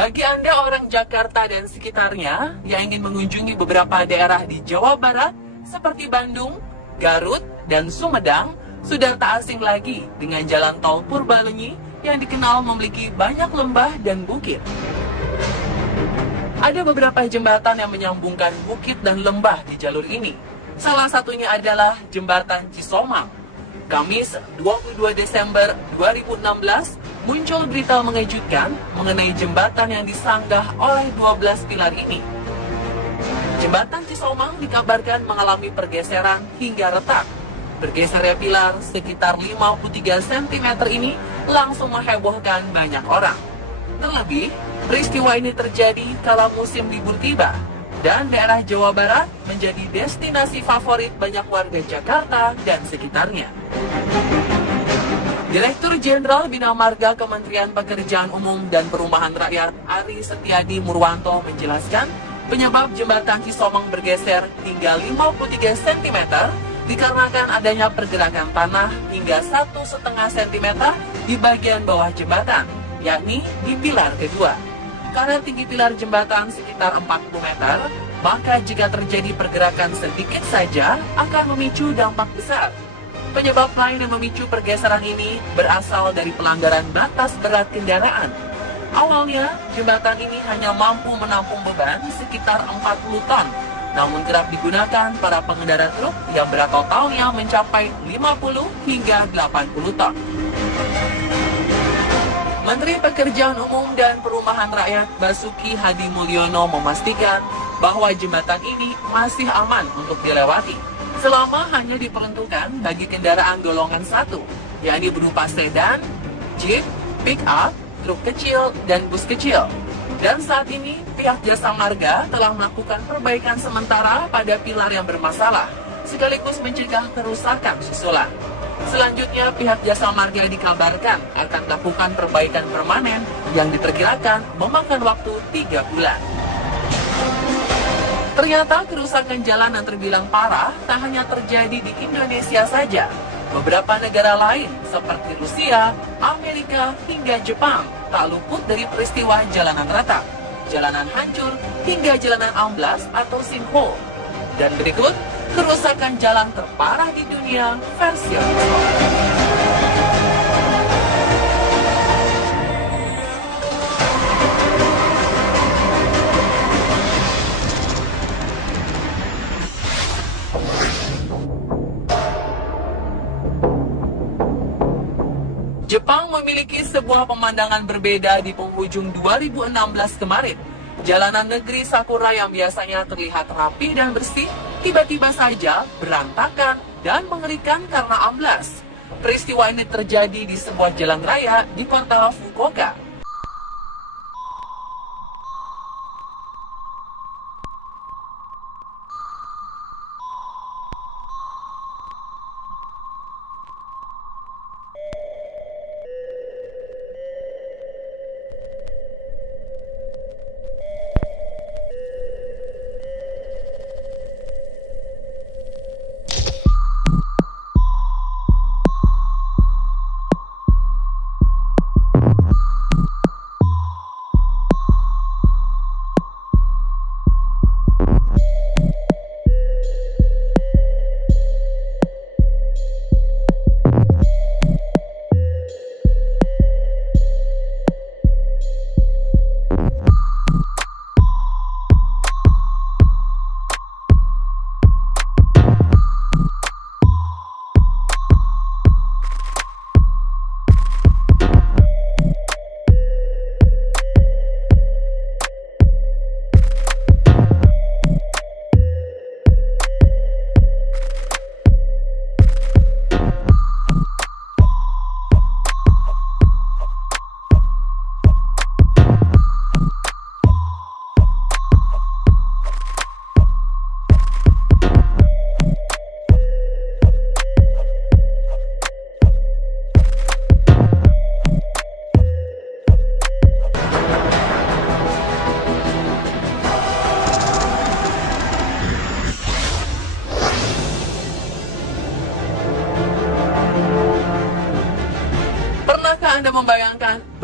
Bagi Anda orang Jakarta dan sekitarnya yang ingin mengunjungi beberapa daerah di Jawa Barat seperti Bandung, Garut, dan Sumedang, sudah tak asing lagi dengan jalan tol Purbalenyi yang dikenal memiliki banyak lembah dan bukit. Ada beberapa jembatan yang menyambungkan bukit dan lembah di jalur ini. Salah satunya adalah Jembatan Cisomang. Kamis 22 Desember 2016, muncul berita mengejutkan mengenai jembatan yang disanggah oleh 12 pilar ini. Jembatan Cisomang dikabarkan mengalami pergeseran hingga retak. Bergesernya pilar sekitar 53 cm ini langsung menghebohkan banyak orang. Terlebih, peristiwa ini terjadi kala musim libur tiba, dan daerah Jawa Barat menjadi destinasi favorit banyak warga Jakarta dan sekitarnya. Direktur Jenderal Bina Marga Kementerian Pekerjaan Umum dan Perumahan Rakyat Ari Setiadi Murwanto menjelaskan penyebab jembatan Cisomang bergeser hingga 53 cm dikarenakan adanya pergerakan tanah hingga 1,5 cm di bagian bawah jembatan, yakni di pilar kedua. Karena tinggi pilar jembatan sekitar 40 meter, maka jika terjadi pergerakan sedikit saja akan memicu dampak besar. Penyebab lain yang memicu pergeseran ini berasal dari pelanggaran batas berat kendaraan. Awalnya, jembatan ini hanya mampu menampung beban sekitar 40 ton, namun kerap digunakan para pengendara truk yang berat totalnya mencapai 50 hingga 80 ton. Menteri Pekerjaan Umum dan Perumahan Rakyat Basuki Hadi Mulyono memastikan bahwa jembatan ini masih aman untuk dilewati, selama hanya diperuntukkan bagi kendaraan golongan 1, yakni berupa sedan, jeep, pick-up, truk kecil, dan bus kecil. Dan saat ini, pihak Jasa Marga telah melakukan perbaikan sementara pada pilar yang bermasalah, sekaligus mencegah kerusakan susulan. Selanjutnya, pihak Jasa Marga dikabarkan akan melakukan perbaikan permanen yang diperkirakan memakan waktu 3 bulan. Ternyata kerusakan jalan yang terbilang parah tak hanya terjadi di Indonesia saja. Beberapa negara lain seperti Rusia, Amerika, hingga Jepang tak luput dari peristiwa jalanan retak, jalanan hancur, hingga jalanan amblas atau sinkhole. Dan berikut kerusakan jalan terparah di dunia versi Jepang memiliki sebuah pemandangan berbeda di penghujung 2016 kemarin. Jalanan negeri Sakura yang biasanya terlihat rapi dan bersih, tiba-tiba saja berantakan dan mengerikan karena amblas. Peristiwa ini terjadi di sebuah jalan raya di kota Fukuoka.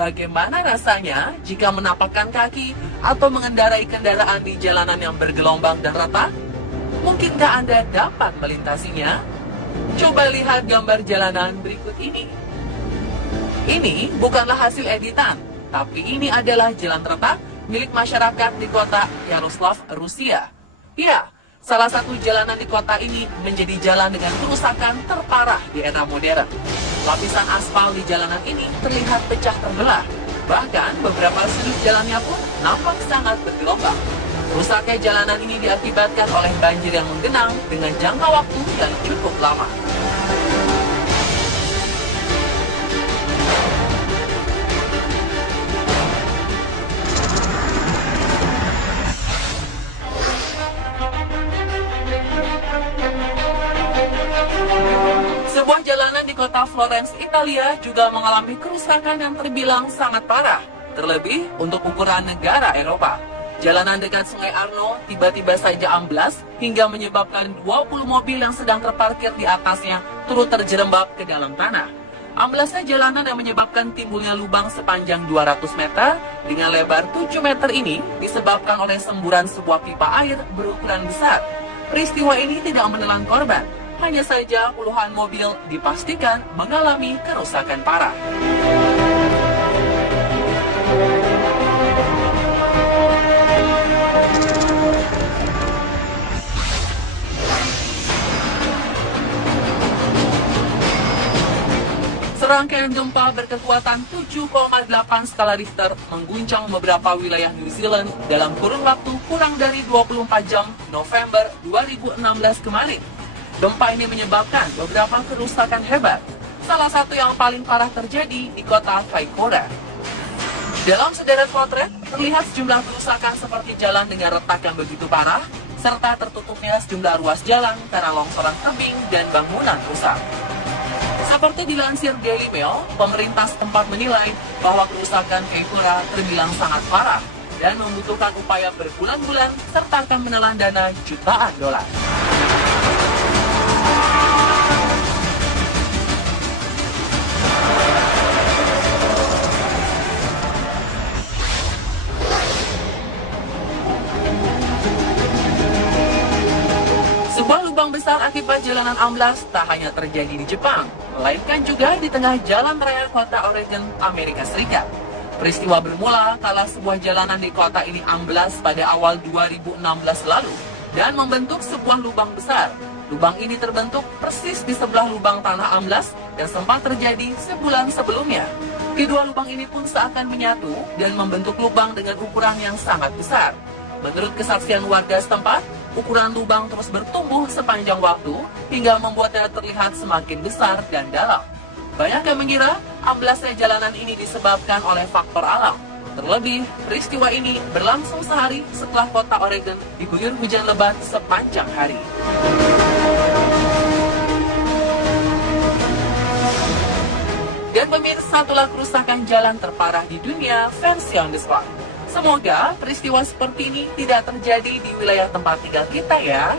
bagaimana rasanya jika menapakkan kaki atau mengendarai kendaraan di jalanan yang bergelombang dan retak? Mungkinkah Anda dapat melintasinya? Coba lihat gambar jalanan berikut ini. Ini bukanlah hasil editan, tapi ini adalah jalan retak milik masyarakat di kota Yaroslav, Rusia. Ya, salah satu jalanan di kota ini menjadi jalan dengan kerusakan terparah di era modern. Lapisan aspal di jalanan ini terlihat pecah terbelah. Bahkan beberapa sudut jalannya pun nampak sangat bergelombang. Rusaknya jalanan ini diakibatkan oleh banjir yang menggenang dengan jangka waktu yang cukup lama. Sebuah jalanan di kota Florence, Italia juga mengalami kerusakan yang terbilang sangat parah, terlebih untuk ukuran negara Eropa. Jalanan dekat Sungai Arno tiba-tiba saja amblas hingga menyebabkan 20 mobil yang sedang terparkir di atasnya turut terjerembab ke dalam tanah. Amblasnya jalanan yang menyebabkan timbulnya lubang sepanjang 200 meter dengan lebar 7 meter ini disebabkan oleh semburan sebuah pipa air berukuran besar. Peristiwa ini tidak menelan korban. Hanya saja puluhan mobil dipastikan mengalami kerusakan parah. Serangkaian gempa berkekuatan 7,8 skala Richter mengguncang beberapa wilayah New Zealand dalam kurun waktu kurang dari 24 jam November 2016 kemarin. Gempa ini menyebabkan beberapa kerusakan hebat. Salah satu yang paling parah terjadi di kota Kaikoura. Dalam sederet potret, terlihat sejumlah kerusakan seperti jalan dengan retak yang begitu parah, serta tertutupnya sejumlah ruas jalan karena longsoran tebing dan bangunan rusak. Seperti dilansir Daily Mail, pemerintah setempat menilai bahwa kerusakan Kaikoura terbilang sangat parah dan membutuhkan upaya berbulan-bulan serta akan menelan dana jutaan dolar. Sebuah lubang besar akibat jalanan amblas tak hanya terjadi di Jepang, melainkan juga di tengah jalan raya kota Oregon, Amerika Serikat. Peristiwa bermula kala sebuah jalanan di kota ini amblas pada awal 2016 lalu dan membentuk sebuah lubang besar. Lubang ini terbentuk persis di sebelah lubang tanah amblas dan sempat terjadi sebulan sebelumnya. Kedua lubang ini pun seakan menyatu dan membentuk lubang dengan ukuran yang sangat besar. Menurut kesaksian warga setempat, ukuran lubang terus bertumbuh sepanjang waktu hingga membuatnya terlihat semakin besar dan dalam. Banyak yang mengira amblasnya jalanan ini disebabkan oleh faktor alam. Terlebih, peristiwa ini berlangsung sehari setelah kota Oregon diguyur hujan lebat sepanjang hari. Dan pemirsa, itulah kerusakan jalan terparah di dunia versi on the spot. Semoga peristiwa seperti ini tidak terjadi di wilayah tempat tinggal kita ya.